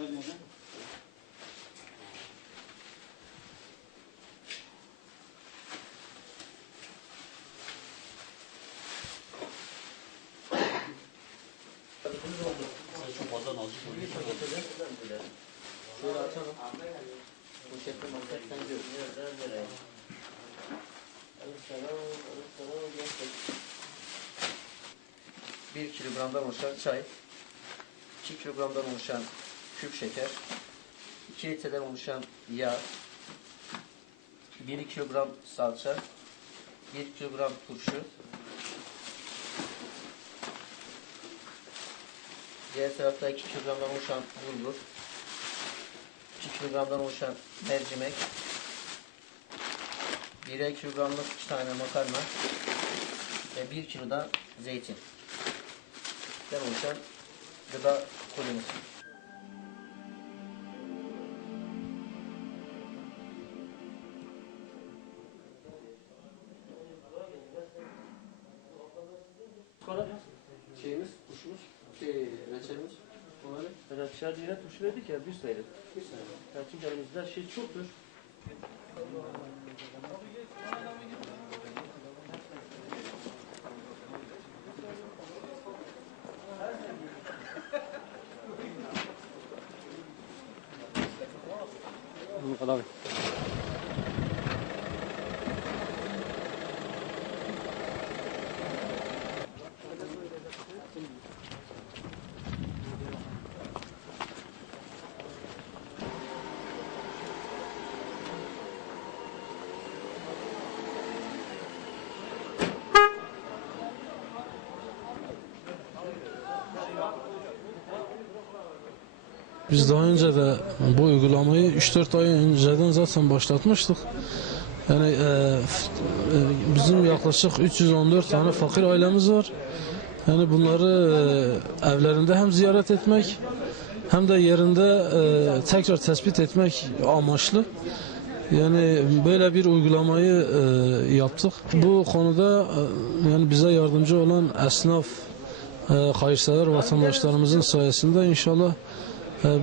Şöyle açalım. Bu şekilde marketten diyor. 1 kilogramdan oluşan çay, 2 kilogramdan oluşan küp şeker, 2 litreden oluşan yağ, 1 kilogram salça, 1 kilogram turşu, diğer tarafta 2 kilogramdan oluşan bulgur, 2 kilogramdan oluşan mercimek, 1 kilogramlık 2 tane makarna ve 1 kiloda zeytin. Oluşan gıda kolimiz. Sonra şeyimiz, kuşumuz, reçelimiz. Reçel yine turşu verdik ya, bir sayılır. Yani çünkü elimizde şey çoktur. Bu kadar. Biz daha önce de bu uygulamayı 3-4 ay önceden zaten başlatmıştık. Yani bizim yaklaşık 314 tane fakir ailemiz var. Yani bunları evlerinde hem ziyaret etmek hem de yerinde tekrar tespit etmek amaçlı. Yani böyle bir uygulamayı yaptık. Bu konuda yani bize yardımcı olan esnaf, hayırsever vatandaşlarımızın sayesinde inşallah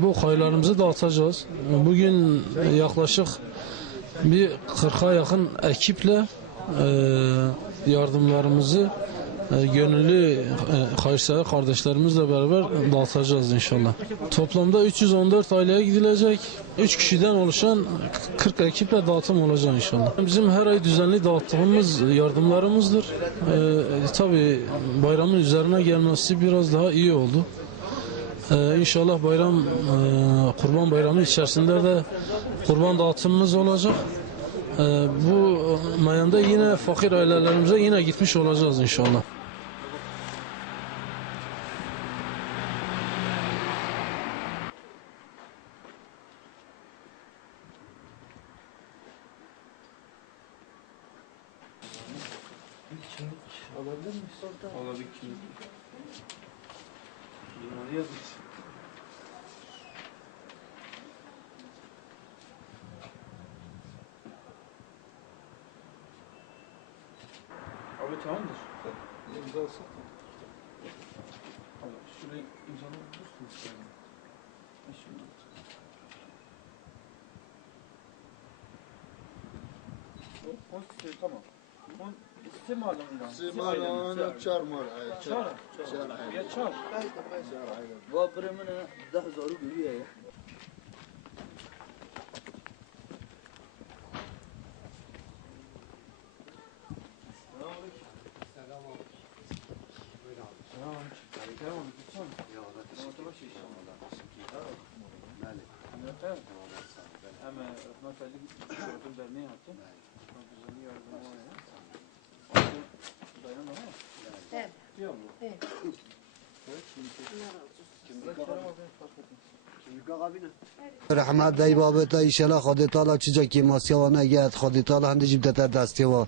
bu hayırlarımızı dağıtacağız. Bugün yaklaşık bir 40'a yakın ekiple yardımlarımızı gönüllü hayırsever kardeşlerimizle beraber dağıtacağız inşallah. Toplamda 314 aileye gidilecek. 3 kişiden oluşan 40 ekiple dağıtım olacak inşallah. Bizim her ay düzenli dağıttığımız yardımlarımızdır. Tabii bayramın üzerine gelmesi biraz daha iyi oldu. İnşallah bayram, Kurban Bayramı içerisinde de kurban dağıtımımız olacak. Bu mayanda yine fakir ailelerimize yine gitmiş olacağız inşallah. Olabilir mi? Olabilir. Limonlu yazmış. Abi tamamdır. İmzası. Abi şurayı imzalı bulursunuz. Tamam. سيمانة شهر مرة شهر يا شهر وابر من ده ضروري ليه يا Ama Rahmet Ali yardım vermeye yaptım. Düzenli yardım oraya. Dayan ama. Evet. Diyor mu? Evet. رحمت دای بابتا ایشالا خودت تعالی چیزا که ماسیوانه گرد خودت تعالی هندجیم تر دستی و